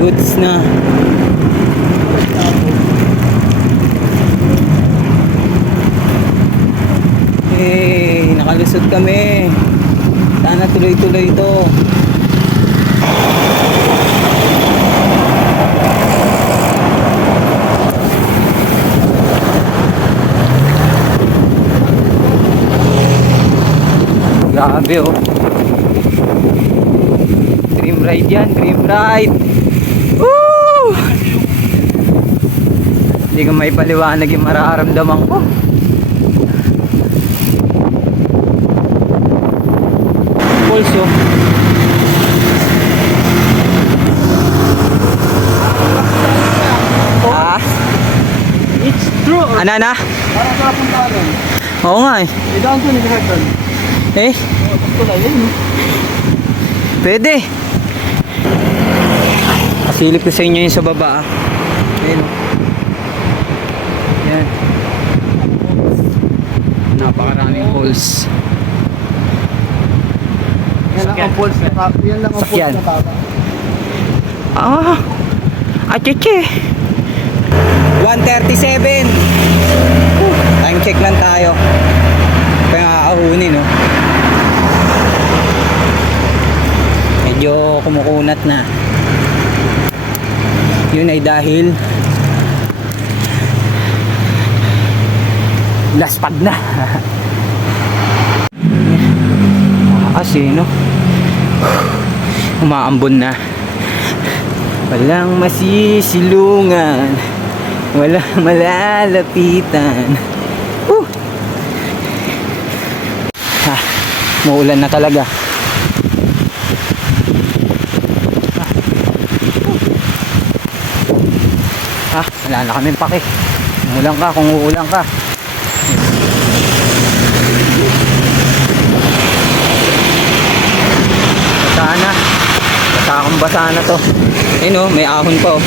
Goods na. Eh, nakalusot kami. Sana tuloy-tuloy ito. Grabe oh. Dream ride yan, dream ride. Woo! Hindi ko may paliwanag yung mararamdaman ko. Pulso. Ah? It's true. Ano na? Parang sarap punta doon. Oo nga eh. Idaan ko ni Gerton. Eh, Gusto na yun. pwede. Kasilip ko sa inyo yung sa baba ah. Ayun oh. Yan. Napakaraming holes. Yan lang ang pulse na tata. Yan lang ang pulse Sakyan. na tata. Ah, acheche. 1:37. Time check lang tayo. Kaya ahunin no. Medyo kumukunat na. Yun ay dahil laspag na. Kasi no, umaambon na. Walang masisilungan, walang malalapitan. Muulan na talaga. Wala na kaming pake. Umulan ka kung uulan ka. Basa na. Basa akong basa na to. Ayun oh, may ahon pa oh.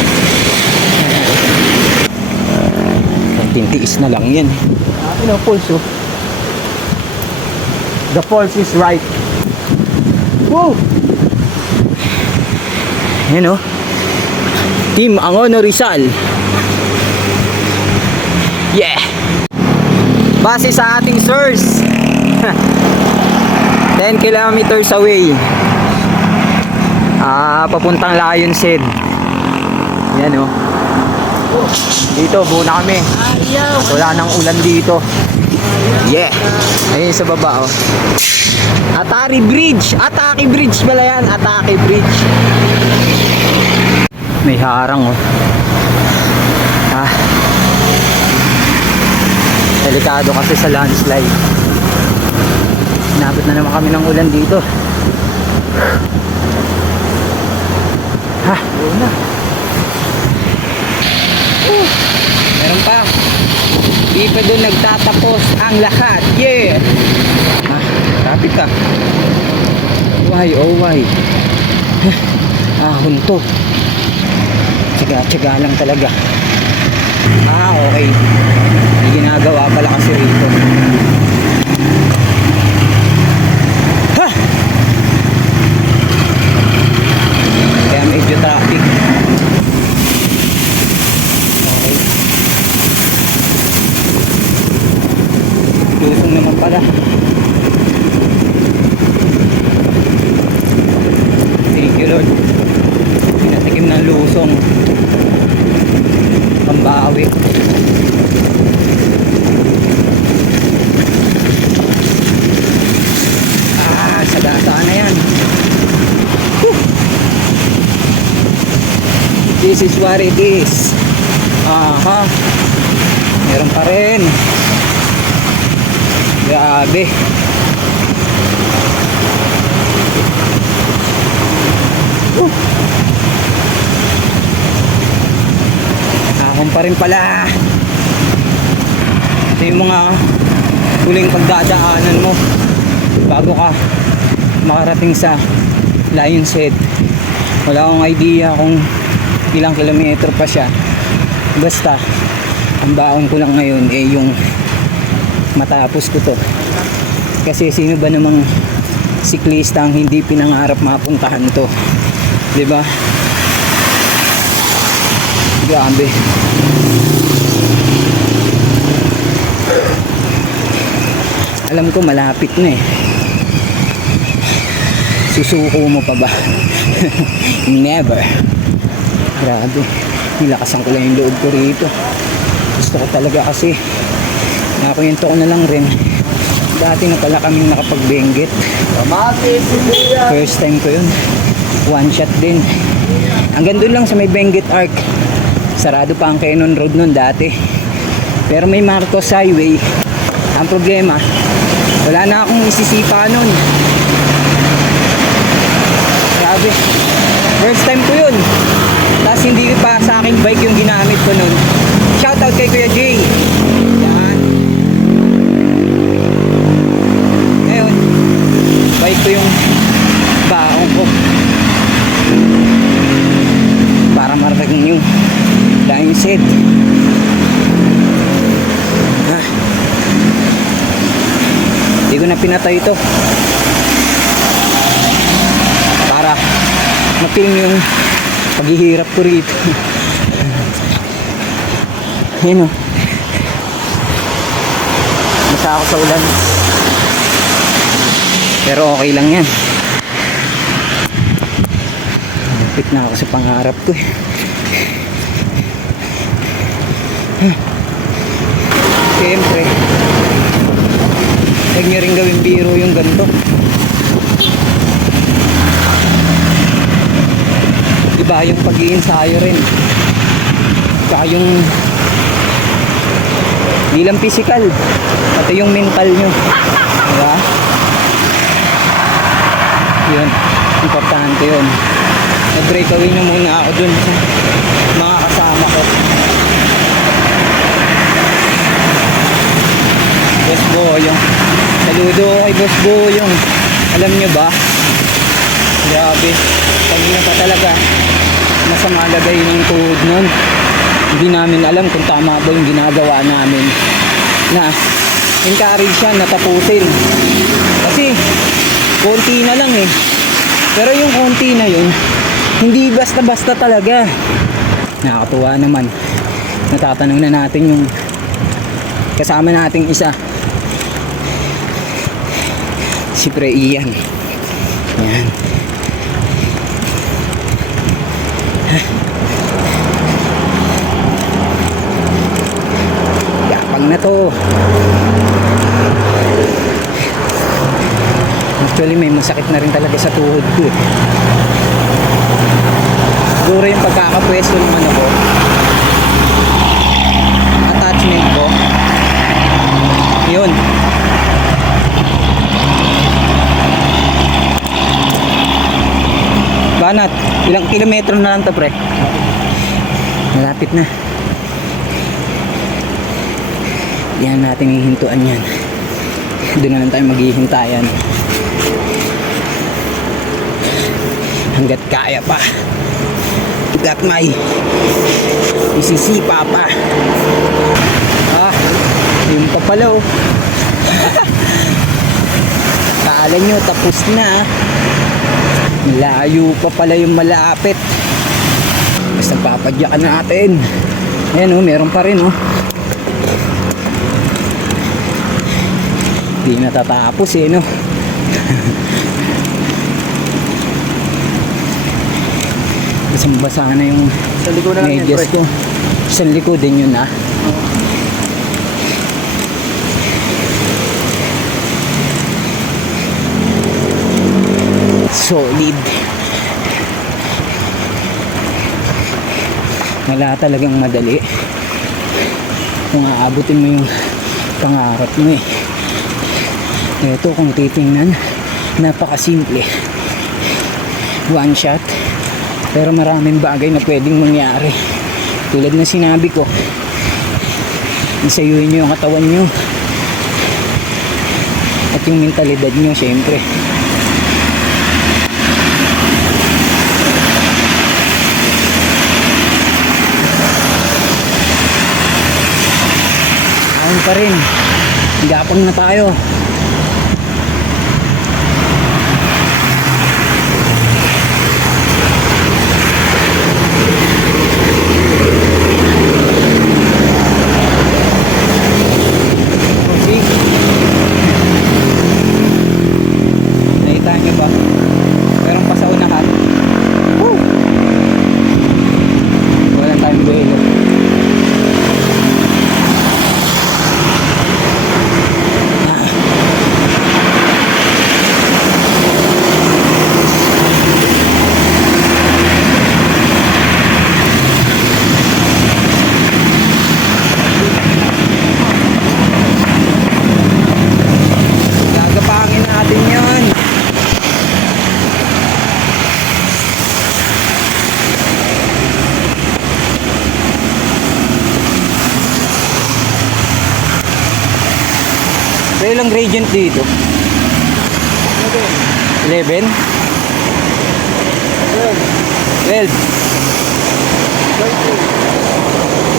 Tintiis na lang yan. Ayun oh, pulse oh. The pulse is right. Woo! Ayun oh. Team Angono Rizal. Yeah. Base sa ating source 10 kilometers away. Papuntang Lion's Head. Yan oh. Dito buo na kami. Wala nang ulan dito. Yeah. Ayun sa baba oh. Atari Bridge. Atake Bridge pala yan. Atake Bridge. May harang oh. Delikado kasi sa landslide. Inabot na naman kami ng ulan dito. Una. Meron pa. Di pa doon nagtatapos ang lahat. Yeah. Rapid ka. Why, oh why. Ahon to. Tsaga-tsaga lang talaga. Okay. May ginagawa pala kasi rito. Kaya medyo traffic. Okay. Lusong naman pala. Thank you Lord. Pinatikim ng lusong. Pambawi. Sagasa na yan. This is what it is. Meron pa rin. Grabe. Ahon pa rin pala. Ito yung mga huling pagdadaanan mo bago ka makarating sa Lion's Head. Wala akong idea kung ilang kilometro pa siya. Basta ang baon ko lang ngayon eh yung matapos ko to. Kasi sino ba namang siklista ang hindi pinangarap mapuntahan to? Di ba? Grabe. Alam ko malapit na eh. Susuko mo pa ba? Never. Grabe. Nilakasan ko lang yung loob ko rito. Gusto ko talaga kasi nakakwento ko na lang rin. Dati na pala kaming nakapag-benggit. First time ko yun. One shot din. Hanggang doon lang sa may Benguet Arc. Sarado pa ang Quezon Road nun dati. Pero may Marcos Highway. Ang problema, wala na akong isisipa nun. Grabe. First time ko yun. Tapos hindi pa sa aking bike yung ginamit ko nun. Shoutout kay Kuya Jay. Yan. Ngayon, bike ko yung baong ko. Para maragin yung line set. Hindi ko na pinatay ito para ma-film yung paghihirap ko rito. Ayan o, basa ako sa ulan pero okay lang yan. Lapit na ako sa pangarap ko eh. Siyempre huwag nyo rin gawin biro yung ganito. Iba yung pag-iinsayo rin. Saka yung hindi lang physical, pati yung mental nyo. Diba? Yun, importante yun. Nag-breakaway na muna ako dun sa mga kasama ko. Boss Boyong. Saludo kay Boss Boyong. Alam nyo ba? Grabe. Kanina pa talaga masama lagay ng tuhod nun. Hindi namin alam kung tama ba yung ginagawa namin. Na encourage siya na tapusin. Kasi konti na lang eh. Pero yung konti na yun, hindi basta-basta talaga. Nakakatuwa naman. Natatanong na natin yung kasama nating isa. Si Pre Ian. Yan. Yapang na to. Actually may masakit na rin talaga sa tuhod ko eh. Siguro yung pagkakapwesto ng ano ko, attachment ko, yun. Banat, ilang kilometro na lang to pre? Malapit na. Yan natin hihintuan yan. Doon na lang tayo maghihintayan. Hanggat kaya pa. Hanggat may isisipa pa. Ah, yung papalaw. Kala nyo tapos na. Malayo pa pala yung malapit. Basta papadyakan natin. Ayan o, meron pa rin o. Hindi natatapos eh no. Basang-basa na yung Sa likod na lang yan, medyas pre. ko. Sa likod din yun ah. Solid. Wala talagang madali kung aabutin mo yung pangarap mo eh. Ito kung titingnan, napakasimple. One shot, pero maraming bagay na pwedeng mangyari. Tulad na sinabi ko, isayuhin nyo yung katawan nyo at yung mentalidad nyo syempre. Ayun pa rin, gapang na tayo. Pero ilang gradient dito? 11? 12? 20,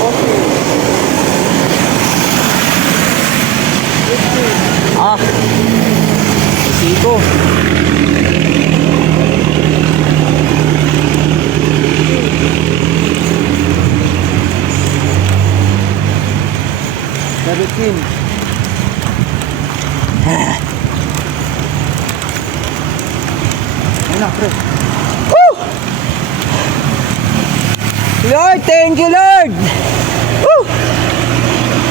40, Ah, siko. Seventeen. Ayun na, pre. Lord, thank you Lord. Woo!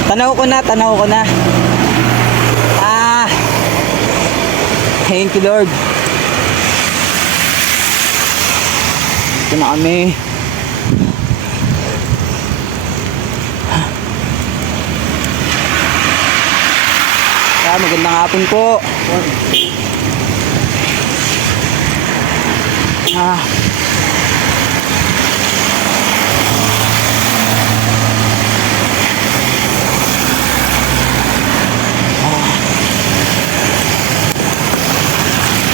Tanaw ko na. Thank you Lord. Ito na kami. Magandang hapon po.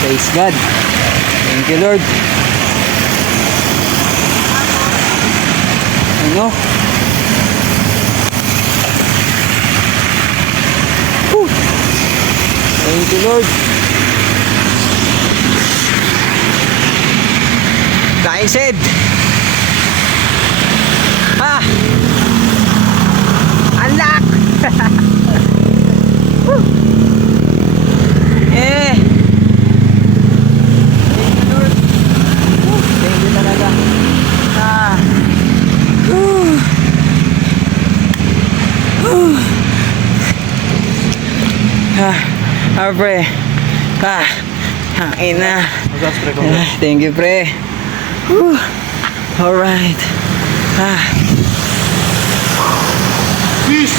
Praise God. Thank you Lord. Ano? Whew. Thank you Lord. Kain Sid. Unlock. Eh. Thank you Lord. Thank you talaga. Pre. Hain na. Thank you, pre. Whew. Alright. Peace.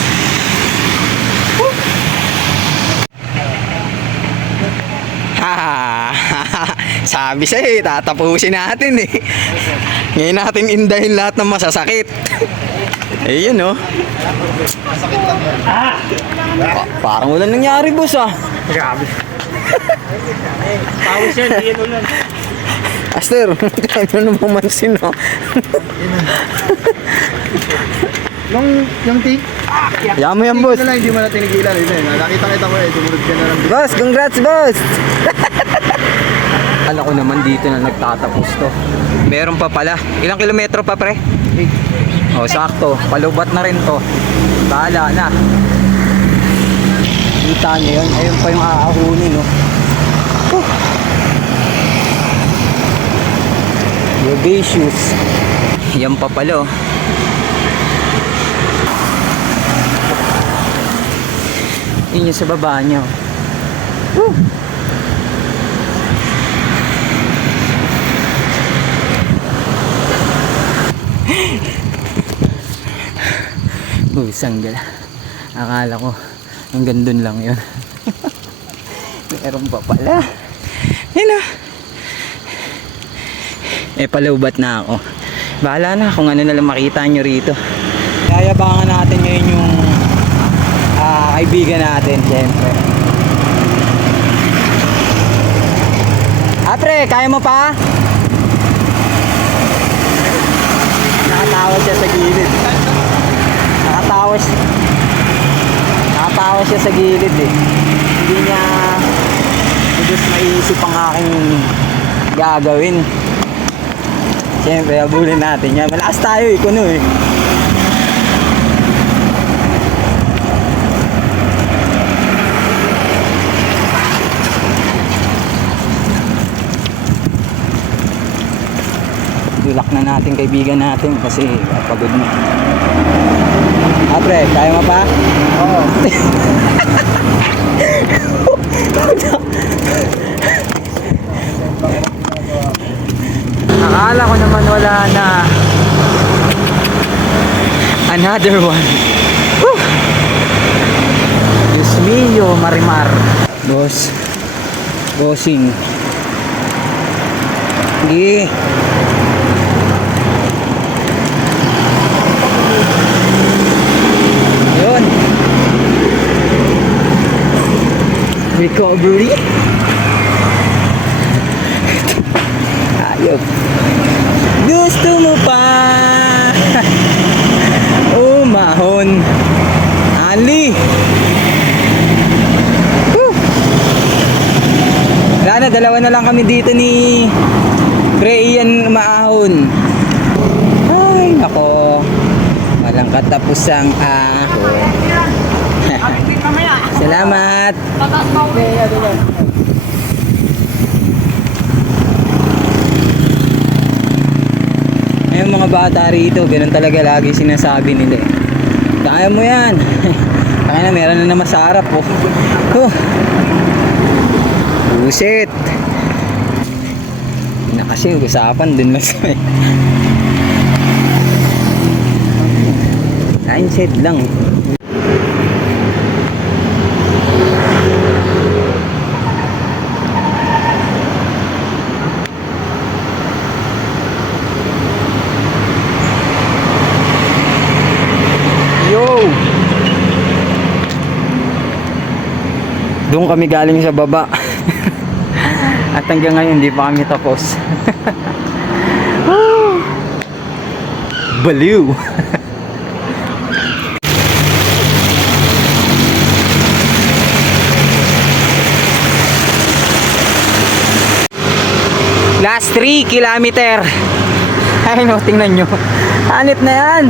Sabi sa'yo, tatapusin natin eh. Ngayon natin indahin lahat ng masasakit. Ayun oh. Masakit lang yan. Parang wala nangyari, boss ah. Grabe. Pawis yan, yan ulan. Aster, ano naman mansin oh. Yung tik. Yaman mo yan, boss. Na lang, hindi mo na tinigilan. Nakita ko sumunod ka na lang. Boss, congrats, boss! Alam ko naman dito na nagtatapos to. Meron pa pala. Ilang kilometro pa, pre? 8. Oh, sakto. Palubat na rin to. Bahala na. Kita niyo yun. Ayun pa yung aahunin, no? Yogacious. Yan pa pala, oh. Yun yung sa baba niya. Woo! Busang gala. Akala ko hanggang dun lang yun. Meron pa pala. Yun ah. Palubat na ako. Bahala na kung ano na lang makita nyo rito. Yayabangan natin ngayon yung kaibigan natin, siyempre. Pre, kaya mo pa? Nakatawa siya sa gilid. Nakatawa siya sa gilid eh. Hindi niya maiisip ang aking gagawin. Siyempre, abulin natin yan. Malakas tayo eh, kuno eh. Dulak na natin kaibigan natin kasi pagod na. Pre, kaya mo pa? Oo. Akala ko naman wala na. Another one. Woo! Diyos mio, marimar. Boss. Bossing. Sige. Yun. recovery. Ayop. Gusto mo pa umahon. Ali. Woo. Wala na, dalawa na lang kami dito ni Ian umaahon. Ay, nako. Walang katapusang ahon. Salamat. Ayun mga bata rito, ganun talaga lagi sinasabi nila eh. Kaya mo yan. Kaya na, meron na naman sa harap oh. Buset. Na kasi usapan dun mas may. Mindset lang. Yo! Doon kami galing sa baba. At hanggang ngayon hindi pa kami tapos. Baliw! Last 3 kilometer. Ay no, tingnan nyo. Hanip na yan.